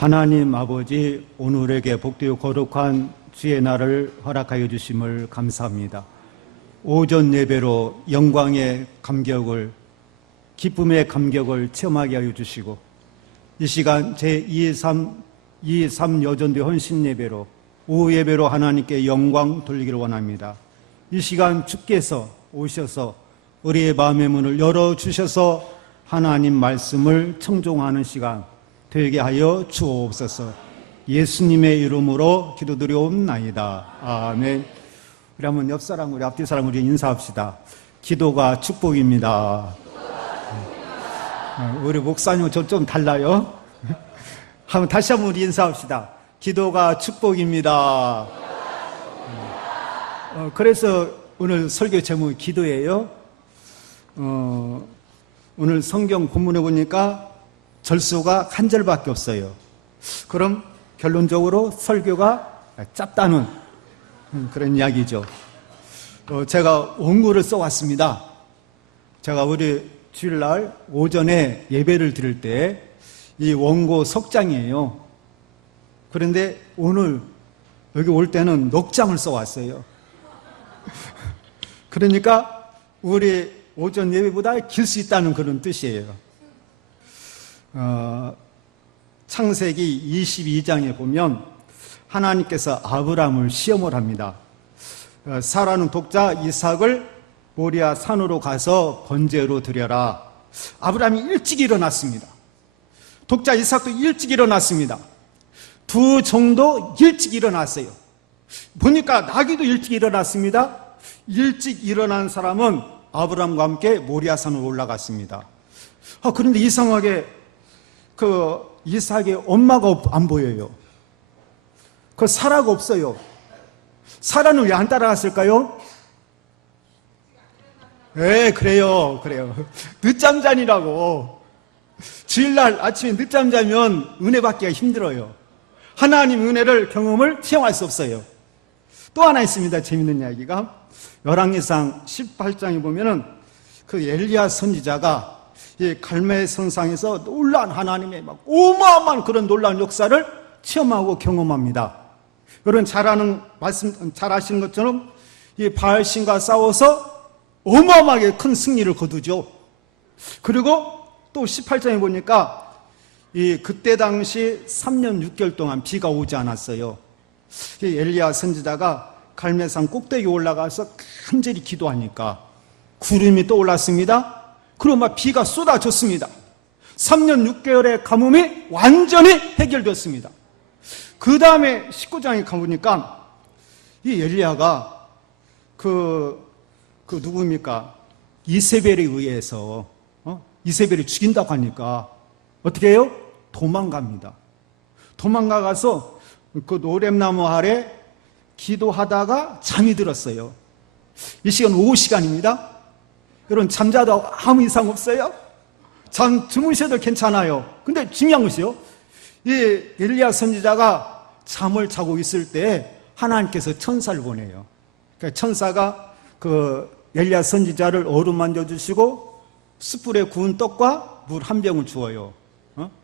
하나님 아버지, 오늘에게 복되고 거룩한 주의 날을 허락하여 주심을 감사합니다. 오전 예배로 영광의 감격을, 기쁨의 감격을 체험하게 하여 주시고, 이 시간 제223 여전대 헌신 예배로, 오후 예배로 하나님께 영광 돌리기를 원합니다. 이 시간 주께서 오셔서 우리의 마음의 문을 열어주셔서 하나님 말씀을 청종하는 시간 되게 하여 주옵소서. 예수님의 이름으로 기도드리옵나이다. 아멘. 우리 한번 옆 사람, 우리 앞뒤 사람 우리 인사합시다. 기도가 축복입니다. 우리 목사님 저 좀 달라요. 다시 한번 우리 인사합시다. 기도가 축복입니다. 그래서 오늘 설교 제목이 기도예요. 오늘 성경 본문에 보니까 절수가 한 절밖에 없어요. 그럼 결론적으로 설교가 짧다는 그런 이야기죠. 제가 원고를 써왔습니다. 제가 우리 주일날 오전에 예배를 드릴 때 이 원고 석 장이에요. 그런데 오늘 여기 올 때는 넉 장을 써왔어요. 그러니까 우리 오전 예배보다 길 수 있다는 그런 뜻이에요. 창세기 22장에 보면 하나님께서 아브라함을 시험을 합니다. 사라는 독자 이삭을 모리아 산으로 가서 번제로 드려라. 아브라함이 일찍 일어났습니다. 독자 이삭도 일찍 일어났습니다. 두 종도 일찍 일어났어요. 보니까 나귀도 일찍 일어났습니다. 일찍 일어난 사람은 아브라함과 함께 모리아 산으로 올라갔습니다. 그런데 이상하게 이삭의 엄마가 안 보여요. 사라가 없어요. 사라는 왜 안 따라갔을까요? 네, 그래요. 늦잠 자니라고. 주일날 아침에 늦잠 자면 은혜 받기가 힘들어요. 하나님 은혜를 경험을 체험할 수 없어요. 또 하나 있습니다. 재밌는 이야기가. 열왕기상 18장에 보면은 그 엘리야 선지자가 이 갈멜 선상에서 놀라운 하나님의 막 어마어마한 그런 놀라운 역사를 체험하고 경험합니다. 여러분 잘 아시는 것처럼 이 바알신과 싸워서 어마어마하게 큰 승리를 거두죠. 그리고 또 18장에 보니까 그때 당시 3년 6개월 동안 비가 오지 않았어요. 이 엘리야 선지자가 갈멜산 꼭대기에 올라가서 간절히 기도하니까 구름이 또 올랐습니다. 그리고 막 비가 쏟아졌습니다. 3년 6개월의 가뭄이 완전히 해결됐습니다. 그 다음에 19장에 가보니까 이 엘리야가 누굽니까? 이세벨에 의해서 이세벨이 죽인다고 하니까 어떻게 해요? 도망갑니다. 도망가서 그 노렘나무 아래 기도하다가 잠이 들었어요. 이 시간 오후 시간입니다. 여러분 잠자도 아무 이상 없어요? 잠 주무셔도 괜찮아요. 근데 중요한 것이요, 이 엘리야 선지자가 잠을 자고 있을 때 하나님께서 천사를 보내요. 그러니까 천사가 엘리야 선지자를 어루만져 주시고 숯불에 구운 떡과 물 한 병을 주어요.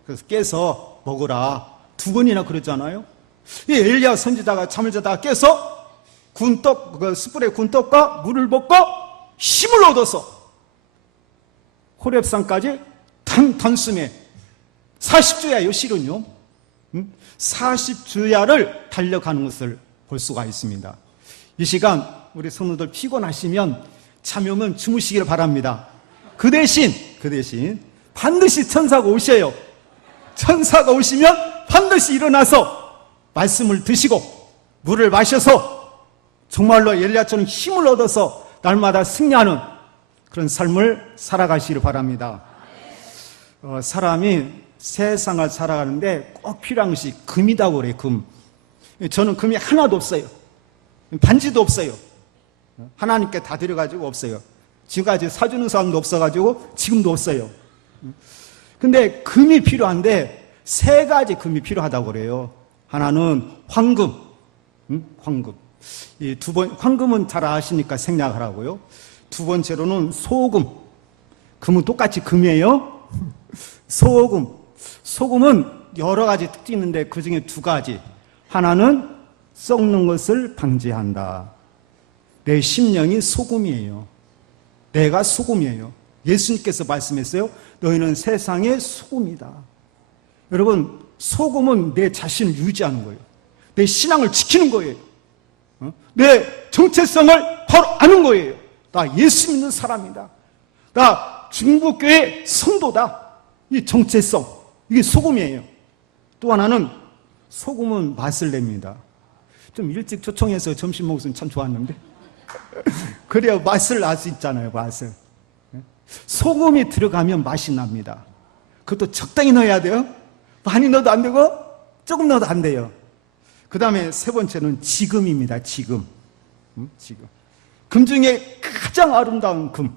그래서 깨서 먹으라. 2번이나 그랬잖아요. 이 엘리야 선지자가 잠을 자다가 깨서 구운 떡, 숯불에 구운 떡과 물을 먹고 힘을 얻어서 호렙산까지 단숨에 40주야요, 실은요. 40주야를 달려가는 것을 볼 수가 있습니다. 이 시간 우리 성도들 피곤하시면 잠이 오면 주무시기를 바랍니다. 그 대신 반드시 천사가 오셔요. 천사가 오시면 반드시 일어나서 말씀을 드시고 물을 마셔서 정말로 엘리야처럼 힘을 얻어서 날마다 승리하는 그런 삶을 살아가시기를 바랍니다. 사람이 세상을 살아가는데 꼭 필요한 것이 금이라고 그래요. 금. 저는 금이 하나도 없어요. 반지도 없어요. 하나님께 다 드려가지고 없어요. 지금까지 사주는 사람도 없어가지고 지금도 없어요. 근데 금이 필요한데 3가지 금이 필요하다고 그래요. 하나는 황금. 황금은 잘 아시니까 생략하라고요. 2번째로는 소금. 금은 똑같이 금이에요. 소금은 여러 가지 특징이 있는데 그 중에 두 가지. 하나는 썩는 것을 방지한다. 내 심령이 소금이에요. 내가 소금이에요. 예수님께서 말씀했어요. 너희는 세상의 소금이다. 여러분, 소금은 내 자신을 유지하는 거예요. 내 신앙을 지키는 거예요. 내 정체성을 바로 아는 거예요. 나 예수 믿는 사람이다. 나 중국교회 성도다. 이 정체성, 이게 소금이에요. 또 하나는 소금은 맛을 냅니다. 좀 일찍 초청해서 점심 먹었으면 참 좋았는데 그래야 맛을 알 수 있잖아요. 맛을. 소금이 들어가면 맛이 납니다. 그것도 적당히 넣어야 돼요. 많이 넣어도 안 되고 조금 넣어도 안 돼요. 그 다음에 세 번째는 지금입니다. 지금. 금 중에 가장 아름다운 금.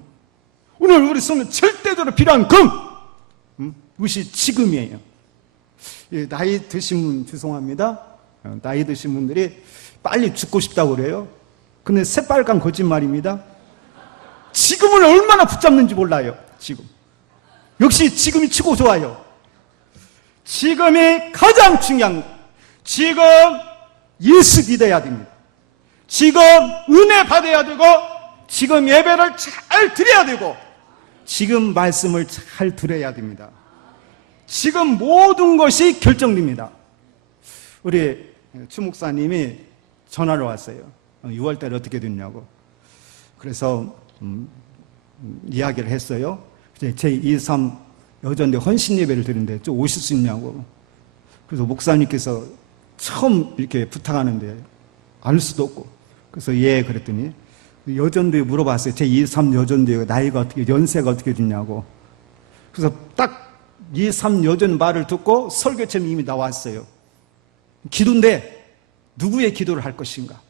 오늘 우리 손은 절대적으로 필요한 금. 그것이 지금이에요. 나이 드신 분 죄송합니다. 나이 드신 분들이 빨리 죽고 싶다고 그래요. 근데 새빨간 거짓말입니다. 지금을 얼마나 붙잡는지 몰라요. 지금. 역시 지금이 최고 좋아요. 지금이 가장 중요한 거예요. 지금 예수 믿어야 됩니다. 지금 은혜 받아야 되고 지금 예배를 잘 드려야 되고 지금 말씀을 잘 들어야 됩니다. 지금 모든 것이 결정됩니다. 우리 추 목사님이 전화를 왔어요. 6월달에 어떻게 됐냐고. 그래서 이야기를 했어요. 제23 여전대 헌신 예배를 드리는데 좀 오실 수 있냐고. 그래서 목사님께서 처음 이렇게 부탁하는데 알 수도 없고. 그래서 예 그랬더니 여전대에 물어봤어요. 제23 여전대가 나이가 어떻게 연세가 어떻게 됐냐고. 그래서 딱 23 여전 말을 듣고 설교처럼 이미 나왔어요. 기도인데 누구의 기도를 할 것인가?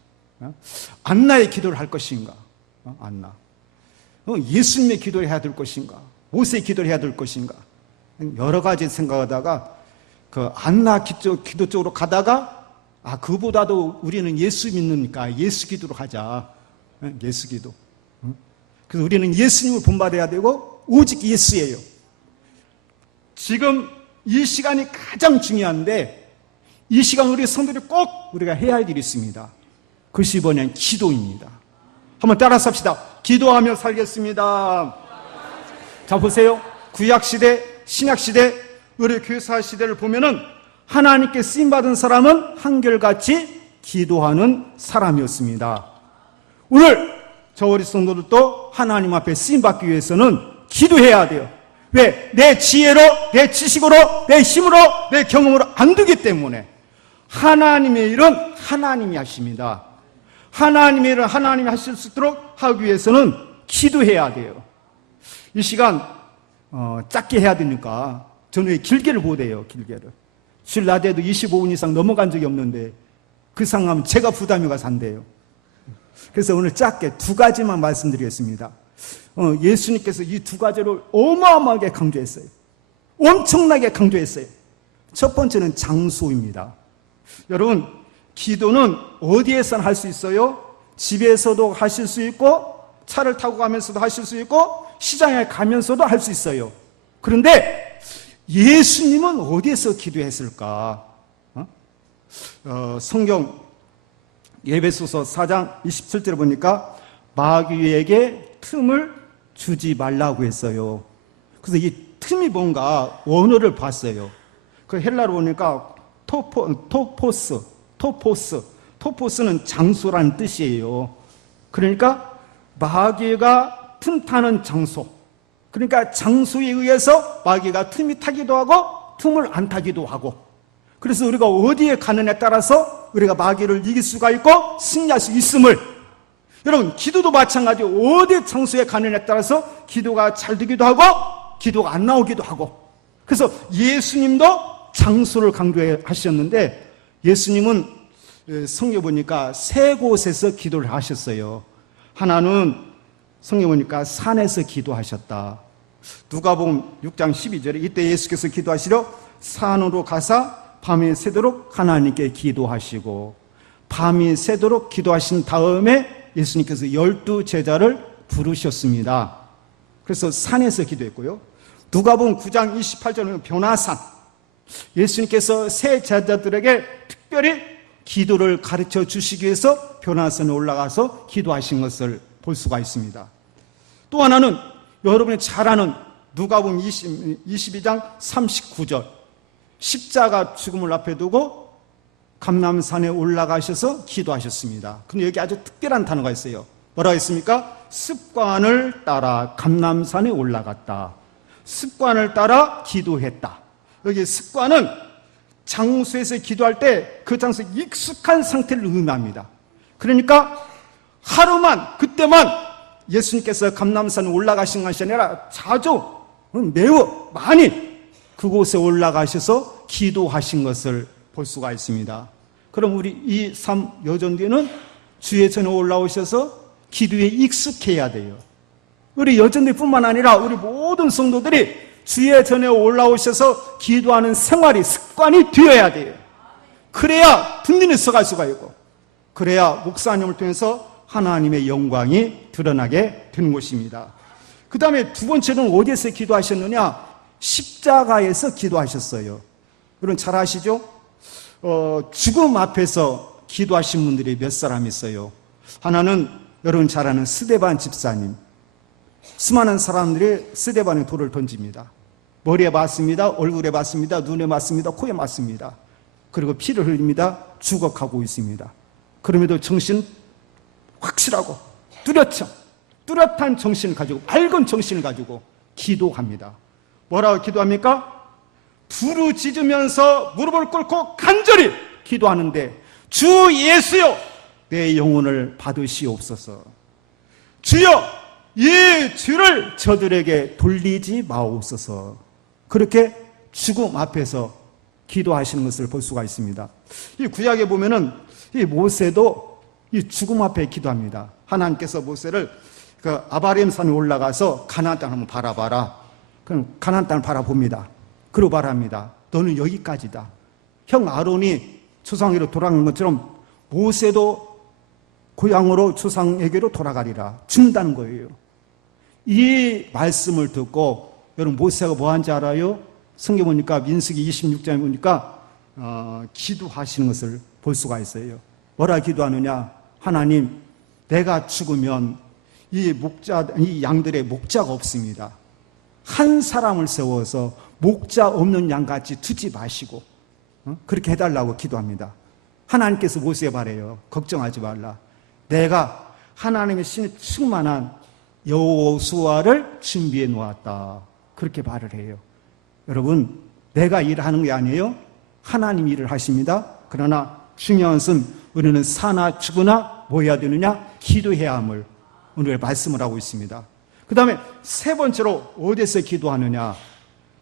안나의 기도를 할 것인가? 안나. 예수님의 기도를 해야 될 것인가? 모세의 기도를 해야 될 것인가? 여러 가지 생각하다가 그 안나 기도 쪽으로 가다가 그보다도 우리는 예수 믿으니까 예수 기도로 가자. 예수 기도. 그래서 우리는 예수님을 본받아야 되고 오직 예수예요. 지금 이 시간이 가장 중요한데 이 시간 우리 성도들이 꼭 우리가 해야 할 일이 있습니다. 그것이 뭐냐면 기도입니다. 한번 따라서 합시다. 기도하며 살겠습니다. 자 보세요. 구약시대, 신약시대, 우리 교사 시대를 보면은 하나님께 쓰임받은 사람은 한결같이 기도하는 사람이었습니다. 오늘 저 우리 성도들도 하나님 앞에 쓰임받기 위해서는 기도해야 돼요. 왜? 내 지혜로, 내 지식으로, 내 힘으로, 내 경험으로 안 되기 때문에 하나님의 일은 하나님이 하십니다. 하나님의 일은 하나님이 하실 수 있도록 하기 위해서는 기도해야 돼요. 이 시간 짧게 해야 되니까 저는 왜 길게를 못해요. 길게를. 실 낮에도 25분 이상 넘어간 적이 없는데 그 상황은 제가 부담이 가서 안 돼요. 그래서 오늘 짧게 두 가지만 말씀드리겠습니다. 예수님께서 이 두 가지를 어마어마하게 강조했어요. 엄청나게 강조했어요. 첫 번째는 장소입니다. 여러분, 기도는 어디에서나 할 수 있어요? 집에서도 하실 수 있고 차를 타고 가면서도 하실 수 있고 시장에 가면서도 할 수 있어요. 그런데 예수님은 어디에서 기도했을까? 성경 에베소서 4장 27절에 보니까 마귀에게 틈을 주지 말라고 했어요. 그래서 이 틈이 뭔가 원어를 봤어요. 그 헬라로 보니까 토포스는 장소라는 뜻이에요. 그러니까 마귀가 틈 타는 장소, 그러니까 장소에 의해서 마귀가 틈이 타기도 하고 틈을 안 타기도 하고, 그래서 우리가 어디에 가느냐에 따라서 우리가 마귀를 이길 수가 있고 승리할 수 있음을, 여러분 기도도 마찬가지로 어디 장소에 가느냐에 따라서 기도가 잘 되기도 하고 기도가 안 나오기도 하고, 그래서 예수님도 장소를 강조하셨는데 예수님은 성경 보니까 세 곳에서 기도를 하셨어요. 하나는 성경 보니까 산에서 기도하셨다. 누가복음 6장 12절에 이때 예수께서 기도하시려 산으로 가사 밤이 새도록 하나님께 기도하시고, 밤이 새도록 기도하신 다음에 예수님께서 12 제자를 부르셨습니다. 그래서 산에서 기도했고요. 누가복음 9장 28절은 변화산, 예수님께서 새 제자들에게 특별히 기도를 가르쳐 주시기 위해서 변화선에 올라가서 기도하신 것을 볼 수가 있습니다. 또 하나는 여러분이 잘 아는 누가복음 22장 39절, 십자가 죽음을 앞에 두고 감람산에 올라가셔서 기도하셨습니다. 근데 여기 아주 특별한 단어가 있어요. 뭐라고 했습니까? 습관을 따라 감람산에 올라갔다. 습관을 따라 기도했다. 여기 습관은 장소에서 기도할 때 그 장소에 익숙한 상태를 의미합니다. 그러니까 하루만, 그때만 예수님께서 감람산에 올라가신 것이 아니라 자주, 매우 많이 그곳에 올라가셔서 기도하신 것을 볼 수가 있습니다. 그럼 우리 이 삶 여전대는 주의 전에 올라오셔서 기도에 익숙해야 돼요. 우리 여전대뿐만 아니라 우리 모든 성도들이 주의 전에 올라오셔서 기도하는 생활이, 습관이 되어야 돼요. 그래야 든든히 서갈 수가 있고, 그래야 목사님을 통해서 하나님의 영광이 드러나게 되는 것입니다. 그 다음에 두 번째는 어디에서 기도하셨느냐? 십자가에서 기도하셨어요. 여러분 잘 아시죠? 죽음 앞에서 기도하신 분들이 몇 사람 있어요. 하나는 여러분 잘 아는 스데반 집사님. 수많은 사람들이 스데반에 돌을 던집니다. 머리에 맞습니다. 얼굴에 맞습니다. 눈에 맞습니다. 코에 맞습니다. 그리고 피를 흘립니다. 죽어가고 있습니다. 그럼에도 정신 확실하고 뚜렷한 정신을 가지고, 밝은 정신을 가지고 기도합니다. 뭐라고 기도합니까? 부르짖으면서 무릎을 꿇고 간절히 기도하는데, 주 예수여 내 영혼을 받으시옵소서. 주여 이 죄를 저들에게 돌리지 마옵소서. 그렇게 죽음 앞에서 기도하시는 것을 볼 수가 있습니다. 이 구약에 보면은 이 모세도 이 죽음 앞에 기도합니다. 하나님께서 모세를 그 아바림 산에 올라가서 가나안 땅을 한번 바라봐라. 그럼 가나안 땅을 바라봅니다. 그리고 말합니다. 너는 여기까지다. 형 아론이 조상에게로 돌아간 것처럼 모세도 고향으로 조상에게로 돌아가리라. 준다는 거예요. 이 말씀을 듣고 여러분 모세가 뭐 한지 알아요? 성경 보니까 민수기 26장에 보니까 기도하시는 것을 볼 수가 있어요. 뭐라 기도하느냐? 하나님, 내가 죽으면 이 양들의 목자가 없습니다. 한 사람을 세워서 목자 없는 양같이 두지 마시고 그렇게 해달라고 기도합니다. 하나님께서 모세에 말해요. 걱정하지 말라. 내가 하나님의 신이 충만한 여호수아를 준비해 놓았다. 그렇게 말을 해요. 여러분, 내가 일을 하는 게 아니에요. 하나님 일을 하십니다. 그러나 중요한 것은 우리는 사나 죽으나 뭐 해야 되느냐? 기도해야 함을 오늘 말씀을 하고 있습니다. 그 다음에 세 번째로 어디에서 기도하느냐?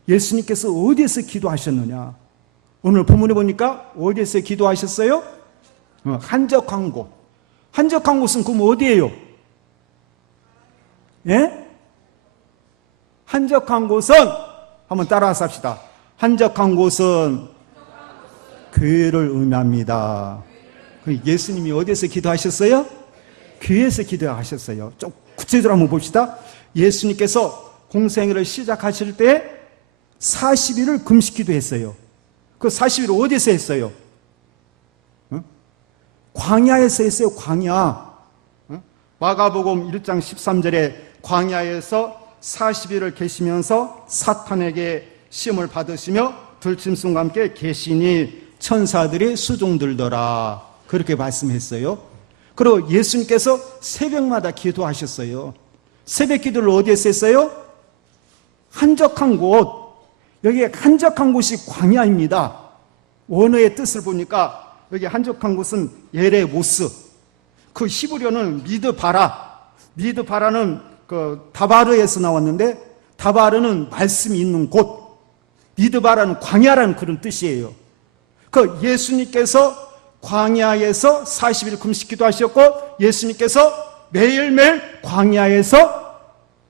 예수님께서 어디에서 기도하셨느냐? 오늘 본문에 보니까 어디에서 기도하셨어요? 한적한 곳. 한적한 곳은 그럼 어디예요? 예? 한적한 곳은 한번 따라서 합시다. 한적한 곳은 교회를 의미합니다. 예수님이 어디에서 기도하셨어요? 교회에서 기도하셨어요. 좀 구체적으로 한번 봅시다. 예수님께서 공생애를 시작하실 때 40일을 금식 기도했어요. 그 40일 어디서 했어요? 광야에서 했어요. 광야. 마가복음 1장 13절에 광야에서 40일을 계시면서 사탄에게 시험을 받으시며 들짐승과 함께 계시니 천사들이 수종들더라. 그렇게 말씀했어요. 그리고 예수님께서 새벽마다 기도하셨어요. 새벽 기도를 어디에서 했어요? 한적한 곳. 여기 한적한 곳이 광야입니다. 원어의 뜻을 보니까 여기 한적한 곳은 예레모스. 그 히브리어는 미드바라. 미드바라는 그 다바르에서 나왔는데 다바르는 말씀이 있는 곳. 미드바라는 광야라는 그런 뜻이에요. 그 예수님께서 광야에서 40일 금식 기도하셨고 예수님께서 매일매일 광야에서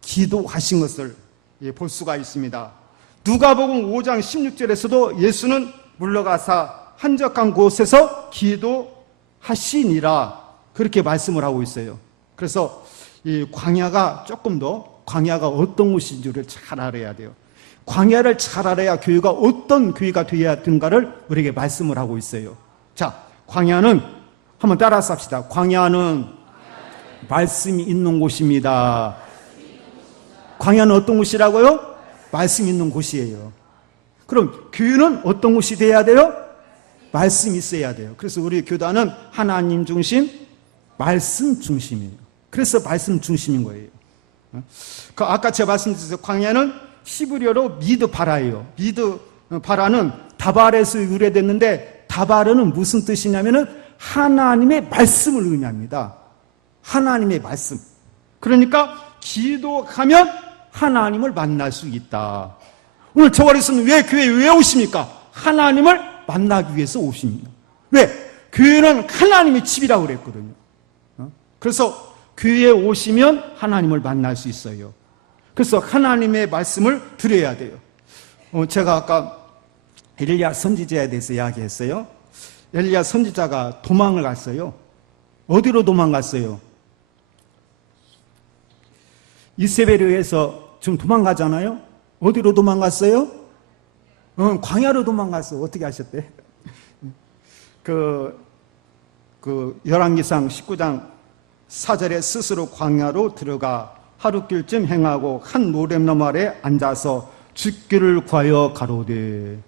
기도하신 것을 볼 수가 있습니다. 누가복음 5장 16절에서도 예수는 물러가사 한적한 곳에서 기도하시니라 그렇게 말씀을 하고 있어요. 그래서 이 광야가 조금 더 광야가 어떤 곳인지를 잘 알아야 돼요. 광야를 잘 알아야 교회가 어떤 교회가 되어야 되는가를 우리에게 말씀을 하고 있어요. 자, 광야는 한번 따라서 합시다. 광야는 말씀이 있는 곳입니다. 광야는 어떤 곳이라고요? 말씀이 있는 곳이에요. 그럼 교회는 어떤 곳이 돼야 돼요? 말씀이 있어야 돼요. 그래서 우리 교단은 하나님 중심, 말씀 중심이에요. 그래서 말씀 중심인 거예요. 그 아까 제가 말씀드렸어요. 광야는 히브리어로 미드바라예요. 미드바라는 다발에서 유래됐는데, 다발은 무슨 뜻이냐면은 하나님의 말씀을 의미합니다. 하나님의 말씀. 그러니까 기도하면 하나님을 만날 수 있다. 오늘 저 자리에서는 왜 교회에 왜 오십니까? 하나님을 만나기 위해서 오십니다. 왜? 교회는 하나님의 집이라고 그랬거든요. 그래서 교회에 오시면 하나님을 만날 수 있어요. 그래서 하나님의 말씀을 드려야 돼요. 제가 아까 엘리야 선지자에 대해서 이야기했어요. 엘리야 선지자가 도망을 갔어요. 어디로 도망갔어요? 이세벨에 의해서 지금 도망가잖아요. 어디로 도망갔어요? 광야로 도망갔어. 어떻게 하셨대? 열왕기상 19장 4절에 스스로 광야로 들어가 하루길쯤 행하고 한 노렘나무 아래 앉아서 죽기를 구하여 가로되.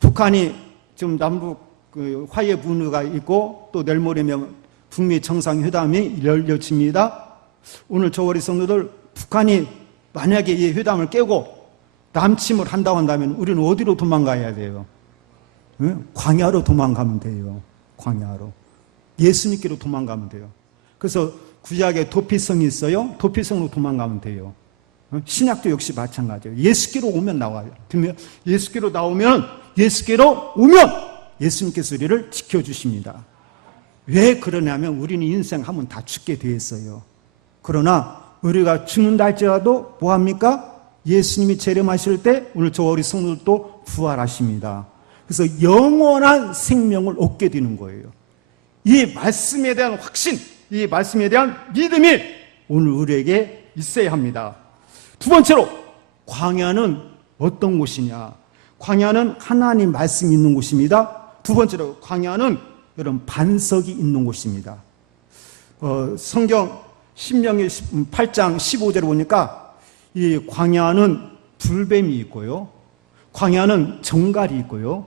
북한이 지금 남북 화해 분위기가 있고 또 내일 모레면 북미 정상회담이 열려집니다. 오늘 저 우리 성도들, 북한이 만약에 이 회담을 깨고 남침을 한다고 한다면 우리는 어디로 도망가야 돼요? 광야로 도망가면 돼요. 광야로. 예수님께로 도망가면 돼요. 그래서 구약에 도피성이 있어요. 도피성으로 도망가면 돼요. 신약도 역시 마찬가지예요. 예수께로 오면 나와요. 예수께로 나오면, 예수께로 오면 예수님께서 우리를 지켜주십니다. 왜 그러냐면 우리는 인생하면 다 죽게 돼 있어요. 그러나 우리가 죽는다 할지라도 뭐합니까? 예수님이 재림하실 때 오늘 저 우리 성도들도 부활하십니다. 그래서 영원한 생명을 얻게 되는 거예요. 이 말씀에 대한 확신, 이 말씀에 대한 믿음이 오늘 우리에게 있어야 합니다. 두 번째로, 광야는 어떤 곳이냐? 광야는 하나님 말씀이 있는 곳입니다. 두 번째로, 광야는 여러분 반석이 있는 곳입니다. 성경 신명기 8장 15절을 보니까 이 광야는 불뱀이 있고요, 광야는 정갈이 있고요,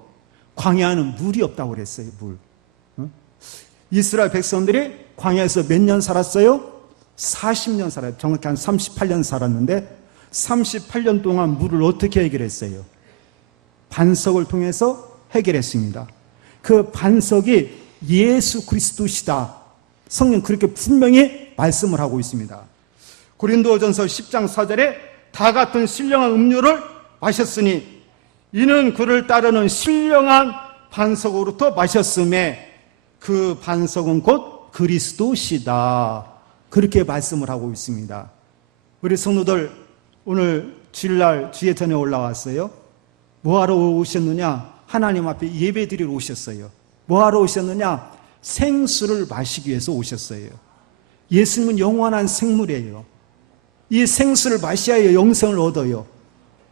광야는 물이 없다고 그랬어요. 물. 이스라엘 백성들이 광야에서 몇 년 살았어요? 40년 살아요. 정확히 한 38년 살았는데 38년 동안 물을 어떻게 해결했어요? 반석을 통해서 해결했습니다. 그 반석이 예수 그리스도시다. 성경 그렇게 분명히 말씀을 하고 있습니다. 고린도전서 10장 4절에 다 같은 신령한 음료를 마셨으니 이는 그를 따르는 신령한 반석으로부터 마셨음에 그 반석은 곧 그리스도시다. 그렇게 말씀을 하고 있습니다. 우리 성도들 오늘 주일날 주의 전에 올라왔어요. 뭐하러 오셨느냐? 하나님 앞에 예배 드리러 오셨어요. 뭐하러 오셨느냐? 생수를 마시기 위해서 오셨어요. 예수님은 영원한 생물이에요. 이 생수를 마셔야 영생을 얻어요.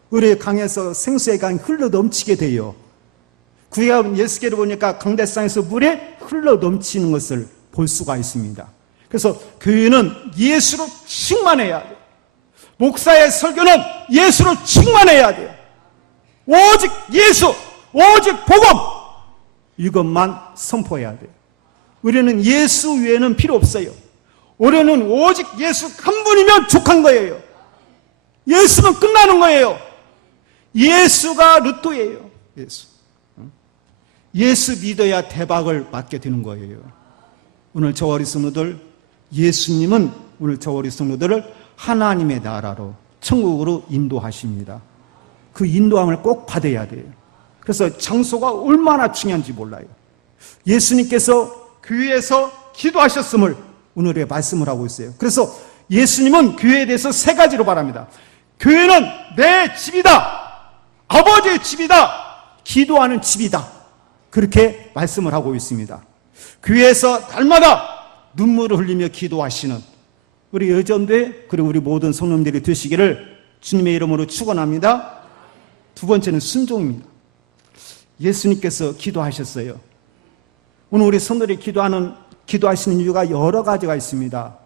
우리 강에서 생수의 강이 흘러 넘치게 돼요. 구약 예수께로 보니까 강대상에서 물이 흘러 넘치는 것을 볼 수가 있습니다. 그래서 교회는 예수로 충만해야 돼요. 목사의 설교는 예수로 충만해야 돼요. 오직 예수, 오직 복음, 이것만 선포해야 돼요. 우리는 예수 외에는 필요 없어요. 우리는 오직 예수 한 분이면 족한 거예요. 예수는 끝나는 거예요. 예수가 루트예요. 예수 믿어야 대박을 맞게 되는 거예요. 오늘 저 어린 성도들, 예수님은 오늘 저 어린 성도들을 하나님의 나라로, 천국으로 인도하십니다. 그 인도함을 꼭 받아야 돼요. 그래서 장소가 얼마나 중요한지 몰라요. 예수님께서 교회에서 기도하셨음을 오늘의 말씀을 하고 있어요. 그래서 예수님은 교회에 대해서 세 가지로 말합니다. 교회는 내 집이다, 아버지의 집이다, 기도하는 집이다. 그렇게 말씀을 하고 있습니다. 교회에서 날마다 눈물을 흘리며 기도하시는 우리 여전대 그리고 우리 모든 성도님들이 되시기를 주님의 이름으로 축원합니다. 두 번째는 순종입니다. 예수님께서 기도하셨어요. 오늘 우리 성도들이 기도하시는 이유가 여러 가지가 있습니다.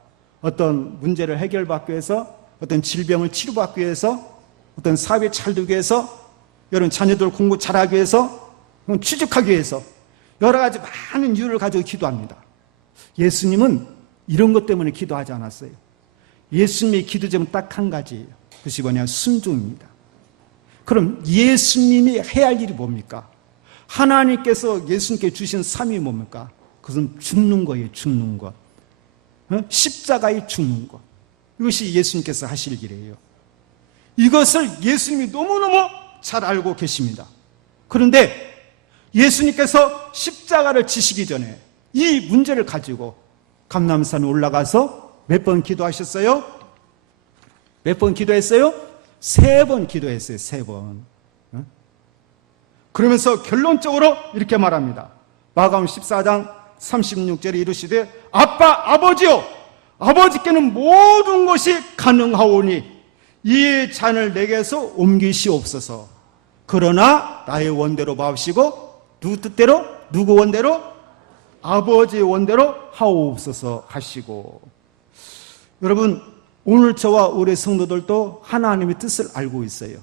어떤 문제를 해결받기 위해서, 어떤 질병을 치료받기 위해서, 어떤 사업에 잘 되기 위해서, 여러분 자녀들 공부 잘하기 위해서, 취직하기 위해서 여러 가지 많은 이유를 가지고 기도합니다. 예수님은 이런 것 때문에 기도하지 않았어요. 예수님의 기도 제목은 딱 한 가지예요. 그것이 뭐냐? 순종입니다. 그럼 예수님이 해야 할 일이 뭡니까? 하나님께서 예수님께 주신 삶이 뭡니까? 그것은 죽는 거예요. 죽는 것. 십자가에 죽는 것. 이것이 예수님께서 하실 일이에요. 이것을 예수님이 너무너무 잘 알고 계십니다. 그런데 예수님께서 십자가를 지시기 전에 이 문제를 가지고 감람산에 올라가서 몇 번 기도하셨어요? 몇 번 기도했어요? 3번 기도했어요. 3번. 그러면서 결론적으로 이렇게 말합니다. 마가복음 14장 36절에 이르시되 아버지요, 아버지께는 모든 것이 가능하오니 이 잔을 내게서 옮기시옵소서. 그러나 나의 원대로 마옵시고 누구 뜻대로? 누구 원대로? 아버지의 원대로 하옵소서 하시고. 여러분, 오늘 저와 우리 성도들도 하나님의 뜻을 알고 있어요.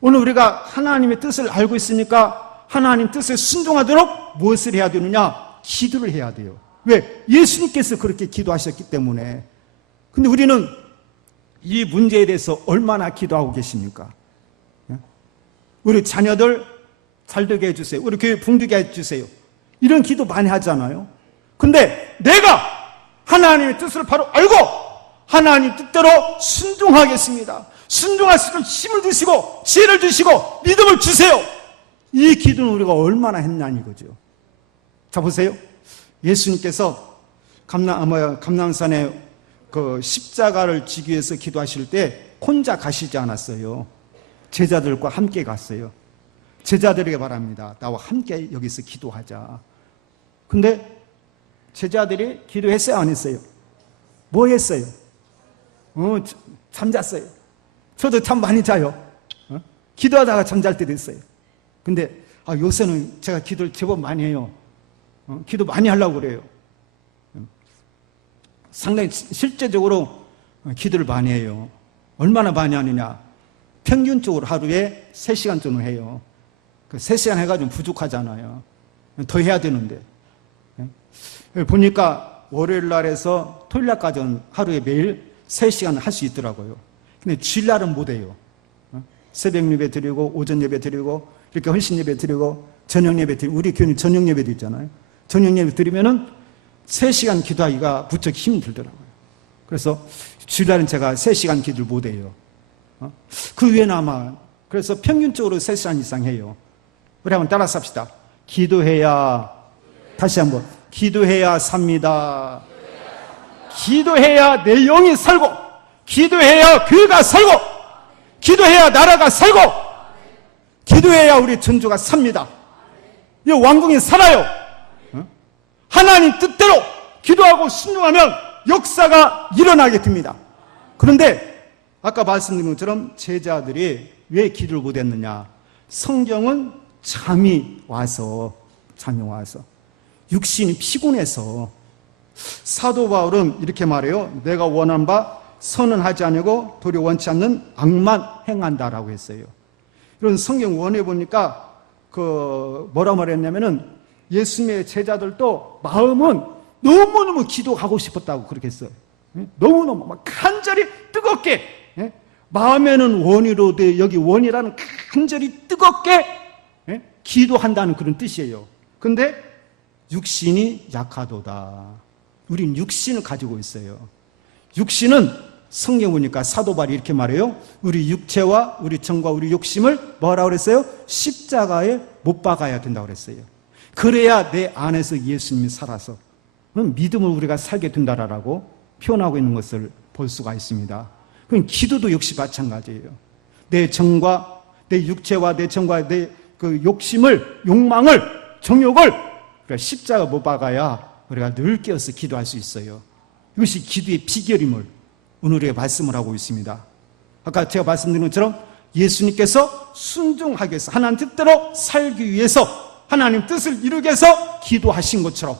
오늘 우리가 하나님의 뜻을 알고 있으니까 하나님 뜻에 순종하도록 무엇을 해야 되느냐? 기도를 해야 돼요. 왜? 예수님께서 그렇게 기도하셨기 때문에. 근데 우리는 이 문제에 대해서 얼마나 기도하고 계십니까? 우리 자녀들 잘 되게 해주세요. 우리 교회 붕두게 해주세요. 이런 기도 많이 하잖아요. 근데 내가 하나님의 뜻을 바로 알고 하나님 뜻대로 순종하겠습니다. 순종할 수 있는 힘을 주시고 지혜를 주시고 믿음을 주세요. 이 기도는 우리가 얼마나 했냐는 거죠. 자, 보세요. 예수님께서 감람산에 그 십자가를 지기 위해서 기도하실 때 혼자 가시지 않았어요. 제자들과 함께 갔어요. 제자들에게 말합니다. 나와 함께 여기서 기도하자. 근데 제자들이 기도했어요? 안 했어요? 뭐 했어요? 잠잤어요. 저도 참 많이 자요. 기도하다가 잠잘 때도 있어요. 근데 요새는 제가 기도를 제법 많이 해요. 기도 많이 하려고 그래요. 상당히 실제적으로 기도를 많이 해요. 얼마나 많이 하느냐? 평균적으로 하루에 3시간 정도 해요. 3시간 해가지고 부족하잖아요. 더 해야 되는데. 보니까 월요일 날에서 토요일 날까지는 하루에 매일 3시간 할 수 있더라고요. 근데 주일날은 못 해요. 새벽 예배 드리고 오전 예배 드리고 이렇게 헌신 예배 드리고 저녁 예배 드리고, 우리 교회는 저녁 예배도 있잖아요. 저녁 예배 드리면은 3시간 기도하기가 부쩍 힘이 들더라고요. 그래서 주일날은 제가 3시간 기도를 못 해요. 그 외에는 아마, 그래서 평균적으로 3시간 이상 해요. 우리 한번 따라서 합시다. 기도해야, 다시 한번, 기도해야 삽니다. 기도해야 내 영이 살고, 기도해야 교회가 살고, 기도해야 나라가 살고, 기도해야 우리 전주가 삽니다. 이 왕궁이 살아요. 하나님 뜻대로 기도하고 순종하면 역사가 일어나게 됩니다. 그런데 아까 말씀드린 것처럼 제자들이 왜 기도를 못했느냐? 성경은 잠이 와서 육신이 피곤해서. 사도 바울은 이렇게 말해요. 내가 원한 바 선은 하지 않고 도리어 원치 않는 악만 행한다라고 했어요. 이런 성경 원해 보니까 뭐라 말했냐면은 예수님의 제자들도 마음은 너무너무 기도하고 싶었다고 그렇게 했어요. 너무너무 막 간절히 뜨겁게, 마음에는 원이로 돼, 여기 원이라는 간절히 뜨겁게 기도한다는 그런 뜻이에요. 근데 육신이 약하도다. 우린 육신을 가지고 있어요. 육신은 성경 보니까 사도 바울이 이렇게 말해요. 우리 육체와 우리 정과 우리 욕심을 뭐라고 그랬어요? 십자가에 못 박아야 된다고 그랬어요. 그래야 내 안에서 예수님이 살아서 믿음을 우리가 살게 된다라고 표현하고 있는 것을 볼 수가 있습니다. 그럼 기도도 역시 마찬가지예요. 내 정과 내 육체와 내 정과 내 그 욕심을, 욕망을, 정욕을 그러니까 십자가 못 박아야 우리가 늘 깨어서 기도할 수 있어요. 이것이 기도의 비결임을 오늘 우리가 말씀을 하고 있습니다. 아까 제가 말씀드린 것처럼 예수님께서 순종하기 위해서, 하나님 뜻대로 살기 위해서, 하나님 뜻을 이루기 위해서 기도하신 것처럼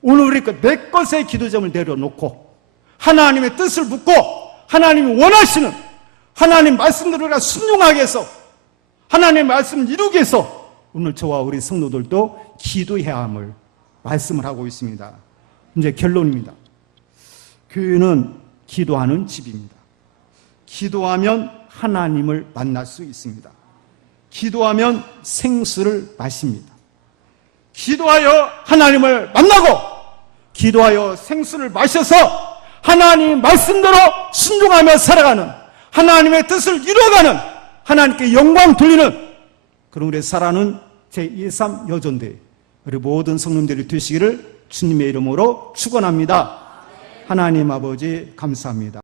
오늘 우리 내 것의 기도점을 내려놓고 하나님의 뜻을 묻고 하나님이 원하시는 하나님 말씀대로 우리가 순종하기 위해서, 하나님의 말씀을 이루기 위해서 오늘 저와 우리 성도들도 기도해야 함을 말씀을 하고 있습니다. 이제 결론입니다. 교회는 기도하는 집입니다. 기도하면 하나님을 만날 수 있습니다. 기도하면 생수를 마십니다. 기도하여 하나님을 만나고 기도하여 생수를 마셔서 하나님 말씀대로 순종하며 살아가는, 하나님의 뜻을 이루어가는, 하나님께 영광 돌리는 그런 우리의 살아는 제23 여전대 우리 모든 성도들이 되시기를 주님의 이름으로 축원합니다. 하나님 아버지 감사합니다.